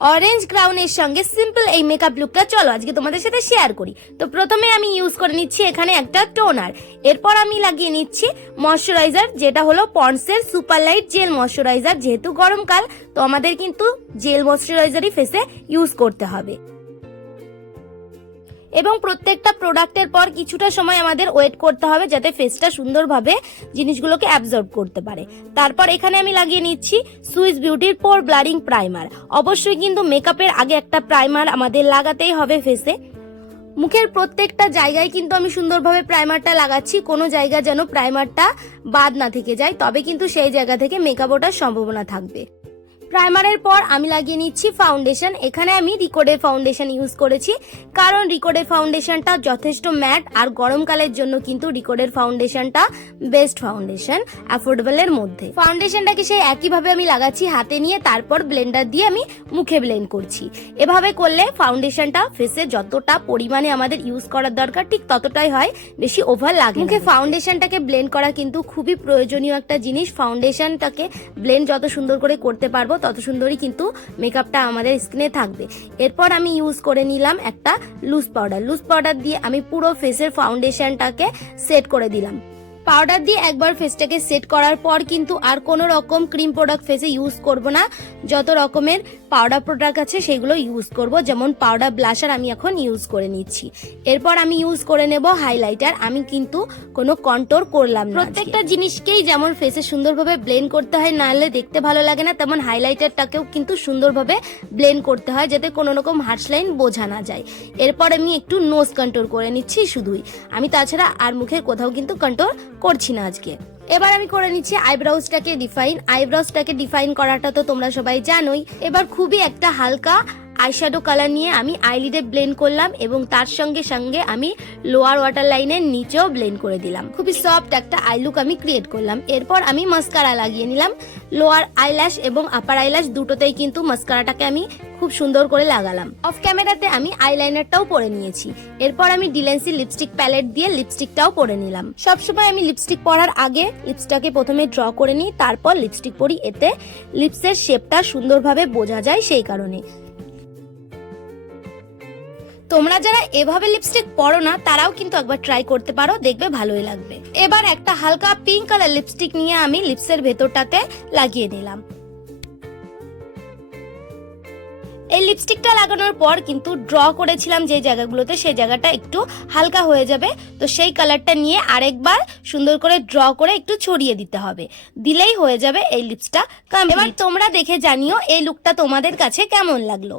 Orange ক্রাউনের সঙ্গে simple এই makeup লুকটা চলো আজকে তোমাদের সাথে শেয়ার করি। তো প্রথমে আমি ইউজ করে নিচ্ছি এখানে একটা টোনার, এরপর আমি লাগিয়ে নিচ্ছি ময়শ্চারাইজার, যেটা হলো পন্ডসের সুপার লাইট জেল ময়শ্চারাইজার। যেহেতু গরমকাল তো আমাদের কিন্তু জেল ময়শ্চারাইজারই ফেসে ইউজ করতে হবে এবং প্রত্যেকটা প্রোডাক্টের পর কিছুটা সময় আমাদের ওয়েট করতে হবে যাতে ফেসটা সুন্দরভাবে জিনিসগুলোকে অ্যাবজর্ব করতে পারে। তারপর এখানে আমি লাগিয়ে নিচ্ছি সুইস বিউটির পোর ব্লারিং প্রাইমার। অবশ্যই কিন্তু মেকআপের আগে একটা প্রাইমার আমাদের লাগাতেই হবে ফেসে। মুখের প্রত্যেকটা জায়গায় কিন্তু আমি সুন্দরভাবে প্রাইমারটা লাগাচ্ছি, কোনো জায়গা যেন প্রাইমারটা বাদ না থেকে যায়, তবে কিন্তু সেই জায়গা থেকে মেকআপ ওঠার সম্ভাবনা থাকবে। প্রাইমারের পর আমি লাগিয়ে নিচ্ছি ফাউন্ডেশন। এখানে আমি রিকোডের ফাউন্ডেশন ইউজ করেছি, কারণ রিকোডের ফাউন্ডেশনটা যথেষ্ট ম্যাট আর গরমকালের জন্য কিন্তু রিকোডের ফাউন্ডেশনটা বেস্ট ফাউন্ডেশন অ্যাফোর্ডেবলের মধ্যে। ফাউন্ডেশনটাকে সেই একইভাবে আমি লাগাচ্ছি হাতে নিয়ে, তারপর ব্লেন্ডার দিয়ে আমি মুখে ব্লেন্ড করছি। এভাবে করলে ফাউন্ডেশনটা ফেসে যতটা পরিমাণে আমাদের ইউজ করার দরকার ঠিক ততটাই হয়, বেশি ওভার লাগে। মুখে ফাউন্ডেশনটাকে ব্লেন্ড করা কিন্তু খুবই প্রয়োজনীয় একটা জিনিস। ফাউন্ডেশনটাকে ব্লেন্ড যত সুন্দর করে করতে পারবো তত সুন্দরই কিন্তু মেকআপটা আমাদের স্কিনে থাকবে। এরপর আমি ইউজ করে নিলাম একটা লুজ পাউডার দিয়ে আমি পুরো ফেসের ফাউন্ডেশনটাকে সেট করে দিলাম। পাউডার দিয়ে একবার ফেসটাকে সেট করার পর কিন্তু আর কোনো রকম ক্রিম প্রোডাক্ট ফেসে ইউজ করব না। যত রকমের পাউডার প্রোডাক্ট আছে সেগুলো ইউজ করব, যেমন পাউডার ব্লাশার আমি এখন ইউজ করে নিচ্ছি। এরপর আমি ইউজ করে নেব হাইলাইটার। আমি কিন্তু কোনো কন্ট্যুর করলাম না। প্রত্যেকটা জিনিসকেই যেমন ফেসে সুন্দরভাবে ব্লেন্ড করতে হয়, নাহলে দেখতে ভালো লাগে না, তেমন হাইলাইটারটাকেও কিন্তু সুন্দরভাবে ব্লেন্ড করতে হয় যাতে কোনো রকম হার্শ লাইন বোঝা না যায়। এরপর আমি একটু নোজ কন্ট্যুর করে নিচ্ছি শুধুই, আমি তাছাড়া আর মুখের কোথাও কিন্তু কন্ট্যুর করছি না আজকে। এবার আমি করে নিচ্ছি আইব্রাউজটাকে ডিফাইন। আইব্রাউজটাকে ডিফাইন করাটা তো তোমরা সবাই জানোই। এবার খুবই একটা হালকা আইশ্যাডো কালার নিয়ে আমি আইলিডে ব্লেন্ড করলাম এবং তার সঙ্গে সঙ্গে আমি লোয়ার ওয়াটার লাইনের নিচেও ব্লেন্ড করে দিলাম। খুবই সফট একটা আই লুক আমি ক্রিয়েট করলাম। এরপর আমি মাস্কারা লাগিয়ে নিলাম। লোয়ার আইল্যাশ এবং আপার আইল্যাশ দুটোতেই কিন্তু মাস্কারাটাকে আমি খুব সুন্দর করে লাগালাম। অফ ক্যামেরাতে আমি আইলাইনারটাও পরে নিয়েছি। এরপর আমি ডিলেন্সি লিপস্টিক প্যালেট দিয়ে লিপস্টিকটাও পরে নিলাম। সবসময় আমি লিপস্টিক পরার আগে লিপসটাকে প্রথমে ড্র করে নিই, তারপর লিপস্টিক পরি, এতে লিপসের শেপটা সুন্দরভাবে বোঝা যায় সেই কারণে। তোমরা যারা এভাবে লিপস্টিক পরো না তারাও কিন্তু একবার ট্রাই করতে পারো, দেখবে ভালোই লাগবে। এবার একটা হালকা পিঙ্ক কালার লিপস্টিক নিয়ে আমি লিপসের ভেতরটাতে লাগিয়ে নিলাম। এই লিপস্টিকটা লাগানোর পর কিন্তু ড্র করেছিলাম যে জায়গাগুলোতে, সেই জায়গাটা একটু হালকা হয়ে যাবে, তো সেই কালারটা নিয়ে আরেকবার সুন্দর করে ড্র করে একটু ছড়িয়ে দিতে হবে, দিলেই হয়ে যাবে এই লিপসটা কমপ্লিট। এবার তোমরা দেখে জানিও এই লুকটা তোমাদের কাছে কেমন লাগলো।